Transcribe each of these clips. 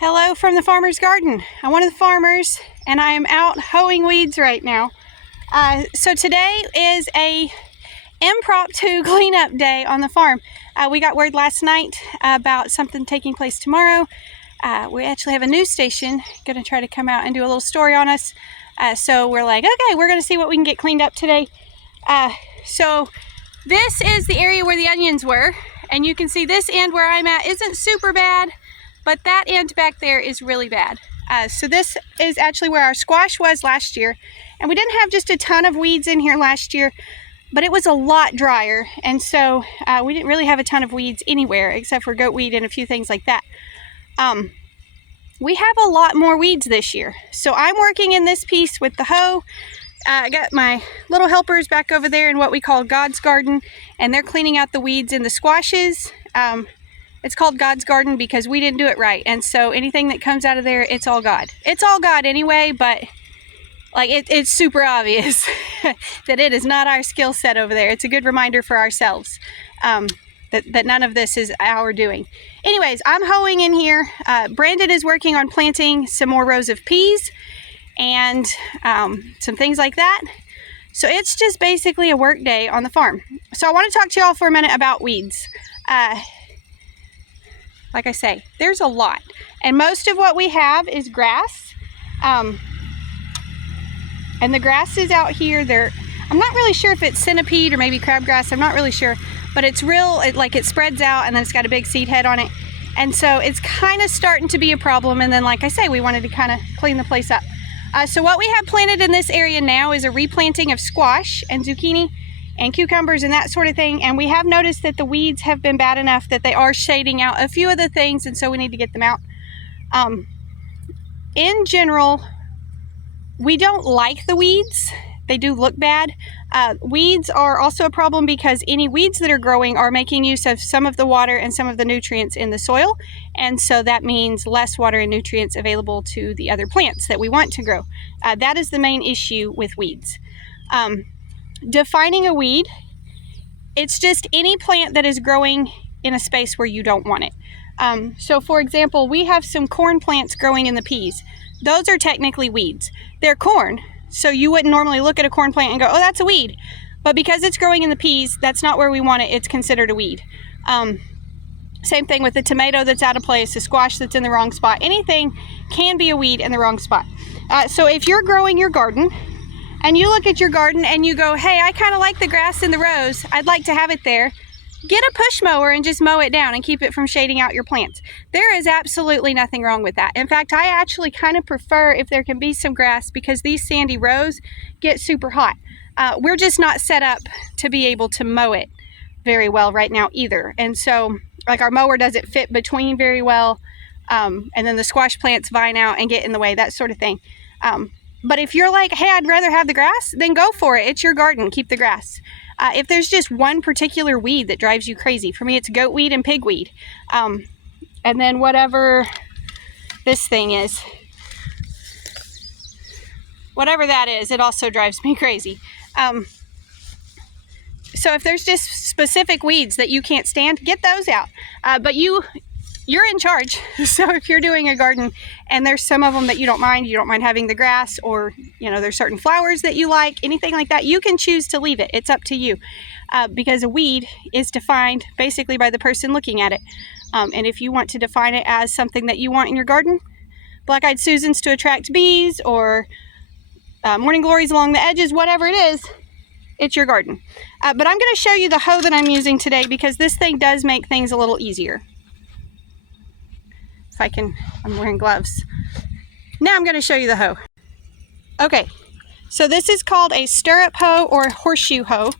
Hello from the farmer's garden. I'm one of the farmers and I am out hoeing weeds right now. So today is a impromptu cleanup day on the farm. We got word last night about something taking place tomorrow. We actually have a news station going to try to come out and do a little story on us. So we're like, okay, we're going to see what we can get cleaned up today. So this is the area where the onions were, and you can see this end where I'm at isn't super bad, but that end back there is really bad. So this is actually where our squash was last year, and we didn't have just a ton of weeds in here last year, but it was a lot drier, and so we didn't really have a ton of weeds anywhere except for goat weed and a few things like that. We have a lot more weeds this year, so I'm working in this piece with the hoe. I got my little helpers back over there in what we call God's garden, and they're cleaning out the weeds in the squashes. It's called God's garden because we didn't do it right, and so anything that comes out of there, it's all God. It's all God anyway, but like it's super obvious that it is not our skill set over there. It's a good reminder for ourselves that none of this is our doing. Anyways, I'm hoeing in here. Brandon is working on planting some more rows of peas and some things like that. So it's just basically a work day on the farm. So I want to talk to y'all for a minute about weeds. Like I say, there's a lot, and most of what we have is grass, and the grass is out here. I'm not really sure if it's centipede or maybe crabgrass. I'm not really sure, but it's real. It spreads out, and then it's got a big seed head on it, and so it's kind of starting to be a problem. And then, like I say, we wanted to kind of clean the place up. So what we have planted in this area now is a replanting of squash and zucchini and cucumbers and that sort of thing, and we have noticed that the weeds have been bad enough that they are shading out a few of the things, and so we need to get them out. In general, we don't like the weeds. They do look bad. Weeds are also a problem because any weeds that are growing are making use of some of the water and some of the nutrients in the soil, and so that means less water and nutrients available to the other plants that we want to grow. That is the main issue with weeds. Defining a weed, it's just any plant that is growing in a space where you don't want it. So for example, we have some corn plants growing in the peas. Those are technically weeds. They're corn, so you wouldn't normally look at a corn plant and go, oh, that's a weed. But because it's growing in the peas, that's not where we want it. It's considered a weed. Same thing with the tomato that's out of place, the squash that's in the wrong spot. Anything can be a weed in the wrong spot. So if you're growing your garden, and you look at your garden and you go, hey, I kind of like the grass in the rows, I'd like to have it there, get a push mower and just mow it down and keep it from shading out your plants. There is absolutely nothing wrong with that. In fact, I actually kind of prefer if there can be some grass because these sandy rows get super hot. We're just not set up to be able to mow it very well right now either. And so like our mower doesn't fit between very well, and then the squash plants vine out and get in the way, that sort of thing. But if you're like, hey, I'd rather have the grass, then go for it. It's your garden. Keep the grass. If there's just one particular weed that drives you crazy, for me, it's goat weed and pig weed. And then whatever this thing is, whatever that is, it also drives me crazy. So if there's just specific weeds that you can't stand, get those out. But you're in charge. So if you're doing a garden and there's some of them that you don't mind having the grass, or there's certain flowers that you like, anything like that, you can choose to leave it. It's up to you, because a weed is defined basically by the person looking at it. And if you want to define it as something that you want in your garden, black-eyed Susans to attract bees, or morning glories along the edges, whatever it is, it's your garden. But I'm going to show you the hoe that I'm using today because this thing does make things a little easier. I'm wearing gloves. Now I'm going to show you the hoe. Okay, so this is called a stirrup hoe or a horseshoe hoe.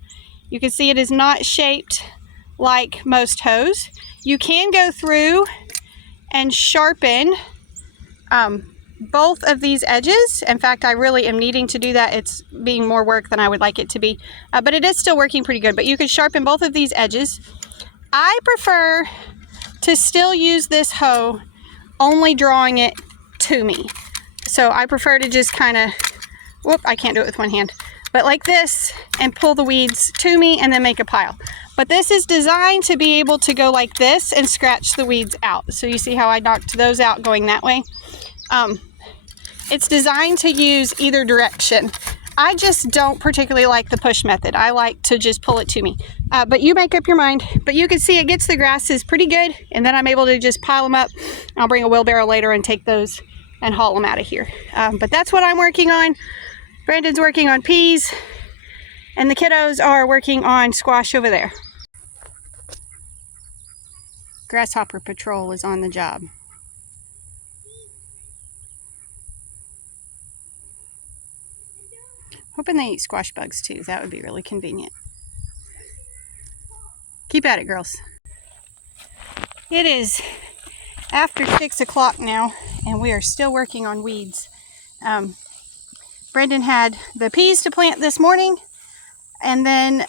You can see it is not shaped like most hoes. You can go through and sharpen both of these edges. In fact, I really am needing to do that. It's being more work than I would like it to be, but it is still working pretty good. But you can sharpen both of these edges. I prefer to still use this hoe only drawing it to me. So I prefer to just kind of, I can't do it with one hand, but like this, and pull the weeds to me and then make a pile. But this is designed to be able to go like this and scratch the weeds out. So you see how I knocked those out going that way? It's designed to use either direction. I just don't particularly like the push method. I like to just pull it to me. But you make up your mind. But you can see it gets the grasses pretty good, and then I'm able to just pile them up. I'll bring a wheelbarrow later and take those and haul them out of here. But that's what I'm working on. Brandon's working on peas, and the kiddos are working on squash over there. Grasshopper Patrol is on the job. Hoping they eat squash bugs too. That would be really convenient. Keep at it, girls. It is after 6 o'clock now, and we are still working on weeds. Brendan had the peas to plant this morning, and then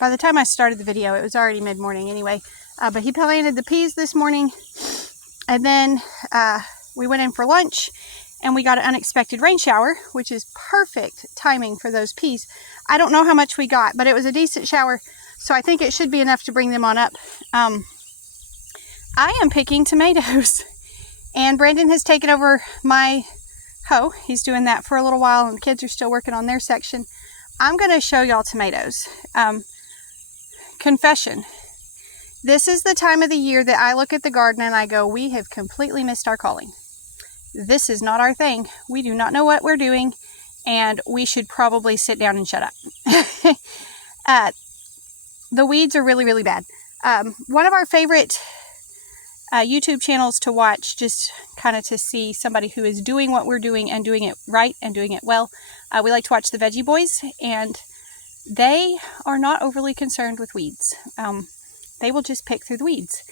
by the time I started the video, it was already mid-morning anyway. But he planted the peas this morning, and then we went in for lunch, and we got an unexpected rain shower, which is perfect timing for those peas. I don't know how much we got, but it was a decent shower, so I think it should be enough to bring them on up. I am picking tomatoes, and Brandon has taken over my hoe. He's doing that for a little while, and the kids are still working on their section. I'm going to show y'all tomatoes. Confession. This is the time of the year that I look at the garden and I go, we have completely missed our calling. This is not our thing. We do not know what we're doing, and we should probably sit down and shut up. The weeds are really, really bad. One of our favorite YouTube channels to watch, just kind of to see somebody who is doing what we're doing and doing it right and doing it well. We like to watch the Veggie Boys, and they are not overly concerned with weeds. They will just pick through the weeds.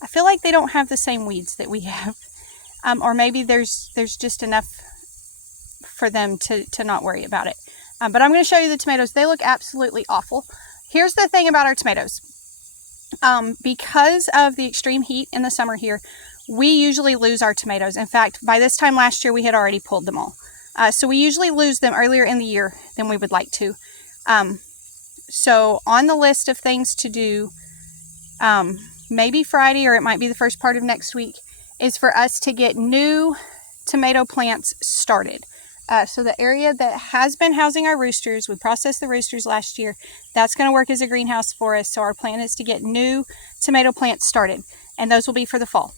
I feel like they don't have the same weeds that we have. Or maybe there's just enough for them to not worry about it. But I'm going to show you the tomatoes. They look absolutely awful. Here's the thing about our tomatoes. Because of the extreme heat in the summer here, we usually lose our tomatoes. In fact, by this time last year, we had already pulled them all. So we usually lose them earlier in the year than we would like to. So on the list of things to do, maybe Friday, or it might be the first part of next week, is for us to get new tomato plants started. So the area that has been housing our roosters, we processed the roosters last year, that's going to work as a greenhouse for us. So our plan is to get new tomato plants started, and those will be for the fall.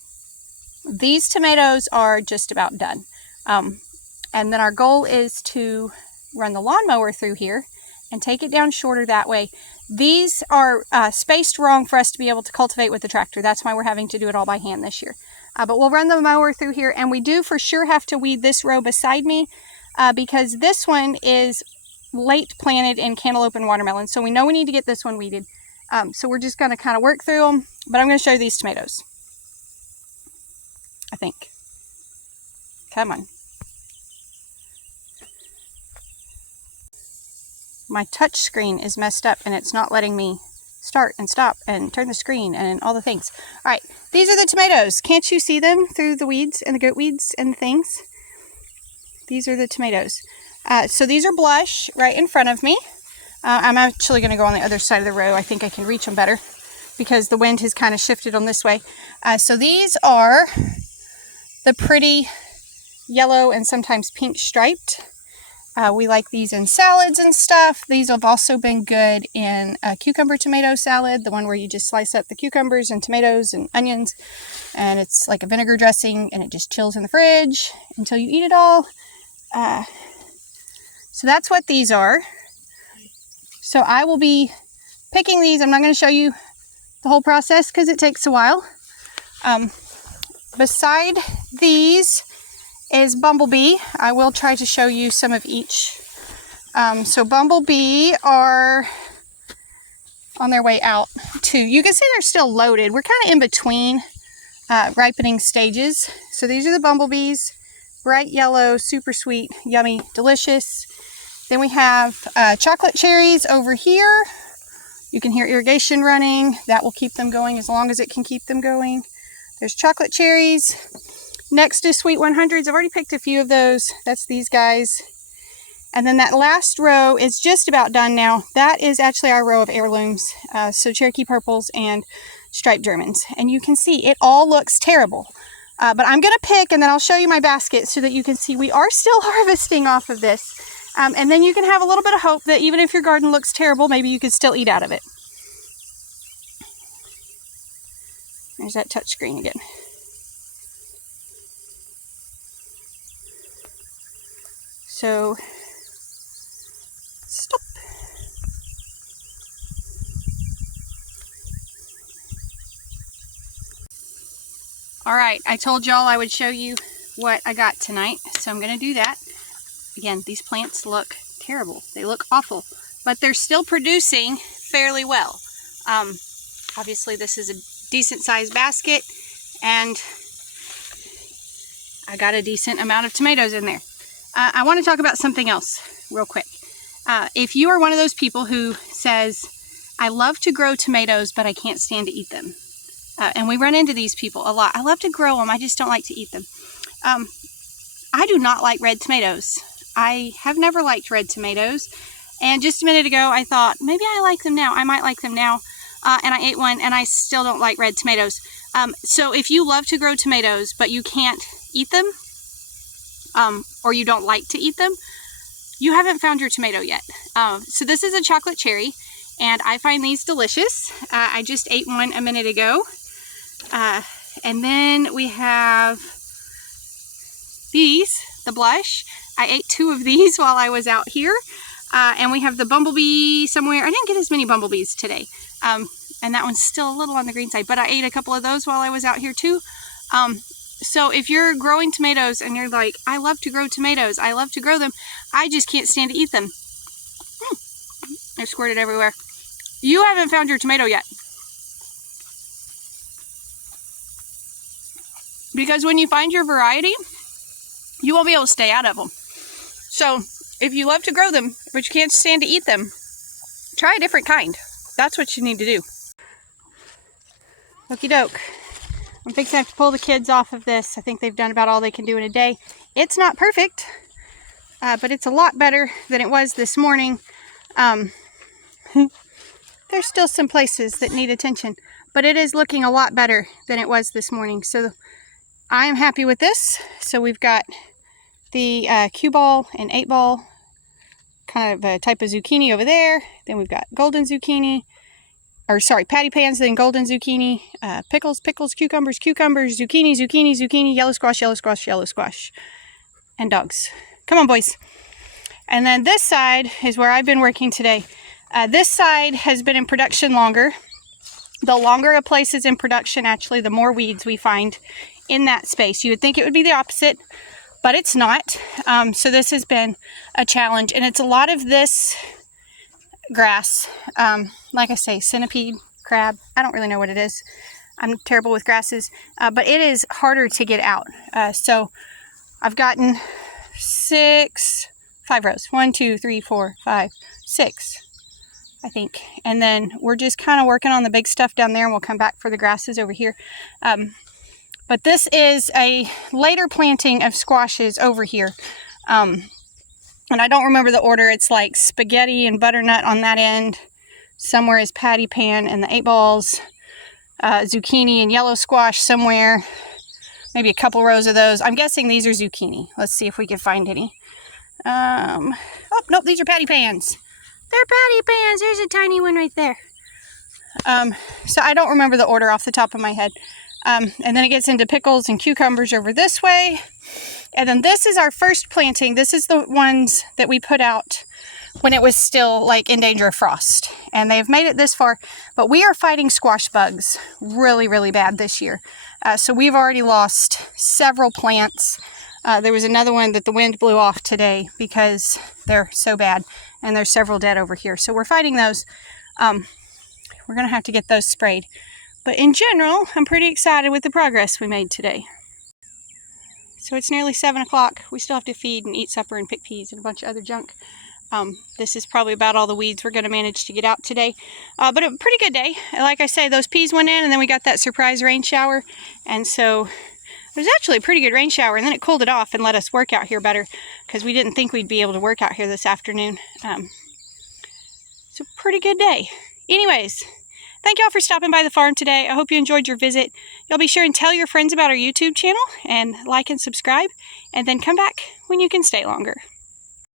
These tomatoes are just about done. And then our goal is to run the lawnmower through here and take it down shorter that way. These are spaced wrong for us to be able to cultivate with the tractor. That's why we're having to do it all by hand this year. But we'll run the mower through here, and we do for sure have to weed this row beside me because this one is late planted in cantaloupe and watermelon. So we know we need to get this one weeded. So we're just going to kind of work through them. But I'm going to show you these tomatoes. I think. Come on. My touch screen is messed up, and it's not letting me start and stop and turn the screen and all the things. All right, these are the tomatoes. Can't you see them through the weeds and the goat weeds and the things? These are the tomatoes. So these are blush right in front of me. I'm actually going to go on the other side of the row. I think I can reach them better because the wind has kind of shifted on this way. So these are the pretty yellow and sometimes pink striped. We like these in salads and stuff. These have also been good in a cucumber tomato salad, the one where you just slice up the cucumbers and tomatoes and onions, and it's like a vinegar dressing, and it just chills in the fridge until you eat it all. So that's what these are. So I will be picking these. I'm not going to show you the whole process because it takes a while. Beside these is Bumblebee. I will try to show you some of each. So Bumblebee are on their way out too. You can see they're still loaded. We're kind of in between ripening stages. So these are the Bumblebees. Bright yellow, super sweet, yummy, delicious. Then we have chocolate cherries over here. You can hear irrigation running. That will keep them going as long as it can keep them going. There's chocolate cherries. Next is Sweet 100s. I've already picked a few of those. That's these guys. And then that last row is just about done now. That is actually our row of heirlooms, so Cherokee Purples and Striped Germans. And you can see it all looks terrible. But I'm going to pick, and then I'll show you my basket so that you can see we are still harvesting off of this. And then you can have a little bit of hope that even if your garden looks terrible, maybe you can still eat out of it. There's that touch screen again. So, stop. All right, I told y'all I would show you what I got tonight, so I'm going to do that. Again, these plants look terrible. They look awful, but they're still producing fairly well. Obviously, this is a decent sized basket, and I got a decent amount of tomatoes in there. I want to talk about something else real quick. If you are one of those people who says, I love to grow tomatoes, but I can't stand to eat them. And we run into these people a lot. I love to grow them, I just don't like to eat them. I do not like red tomatoes. I have never liked red tomatoes. And just a minute ago, I thought, maybe I like them now. I might like them now. And I ate one, and I still don't like red tomatoes. So if you love to grow tomatoes, but you can't eat them, or you don't like to eat them, you haven't found your tomato yet. So this is a chocolate cherry, and I find these delicious. I just ate one a minute ago. And then we have these, the blush. I ate 2 of these while I was out here. And we have the bumblebee somewhere. I didn't get as many bumblebees today. And that one's still a little on the green side, but I ate a couple of those while I was out here too. So if you're growing tomatoes and you're like, I love to grow tomatoes, I love to grow them, I just can't stand to eat them. I squirted everywhere. You haven't found your tomato yet. Because when you find your variety, you won't be able to stay out of them. So if you love to grow them, but you can't stand to eat them, try a different kind. That's what you need to do. Okie doke. I'm fixing to have to pull the kids off of this. I think they've done about all they can do in a day. It's not perfect, but it's a lot better than it was this morning. There's still some places that need attention, but it is looking a lot better than it was this morning. So I am happy with this. So we've got the cue ball and 8-ball kind of a type of zucchini over there. Then we've got golden zucchini, or sorry, patty pans, then golden zucchini, pickles, cucumbers, zucchini, yellow squash, and dogs. Come on, boys. And then this side is where I've been working today. This side has been in production longer. The longer a place is in production, actually, the more weeds we find in that space. You would think it would be the opposite, but it's not. So this has been a challenge, and it's a lot of this grass. Like I say, centipede, crab, I don't really know what it is. I'm terrible with grasses, but it is harder to get out. So I've gotten 5 rows. 1, 2, 3, 4, 5, 6, I think. And then we're just kind of working on the big stuff down there, and we'll come back for the grasses over here. But this is a later planting of squashes over here. And I don't remember the order. It's like spaghetti and butternut on that end. Somewhere is patty pan and the 8-balls. Zucchini and yellow squash somewhere. Maybe a couple rows of those. I'm guessing these are zucchini. Let's see if we can find any. Oh, nope, these are patty pans. They're patty pans. There's a tiny one right there. So I don't remember the order off the top of my head. And then it gets into pickles and cucumbers over this way. And then this is our first planting. This is the ones that we put out when it was still like in danger of frost. And they've made it this far, but we are fighting squash bugs really, really bad this year. So we've already lost several plants. There was another one that the wind blew off today because they're so bad. And there's several dead over here. So we're fighting those. We're going to have to get those sprayed. But in general, I'm pretty excited with the progress we made today. So it's nearly 7 o'clock. We still have to feed and eat supper and pick peas and a bunch of other junk. This is probably about all the weeds we're going to manage to get out today. But a pretty good day. Like I say, those peas went in, and then we got that surprise rain shower. And so It was actually a pretty good rain shower, and then it cooled it off and let us work out here better because we didn't think we'd be able to work out here this afternoon. It's a pretty good day. Anyways, thank y'all for stopping by the farm today. I hope you enjoyed your visit. Y'all be sure and tell your friends about our YouTube channel and like and subscribe, and then come back when you can stay longer.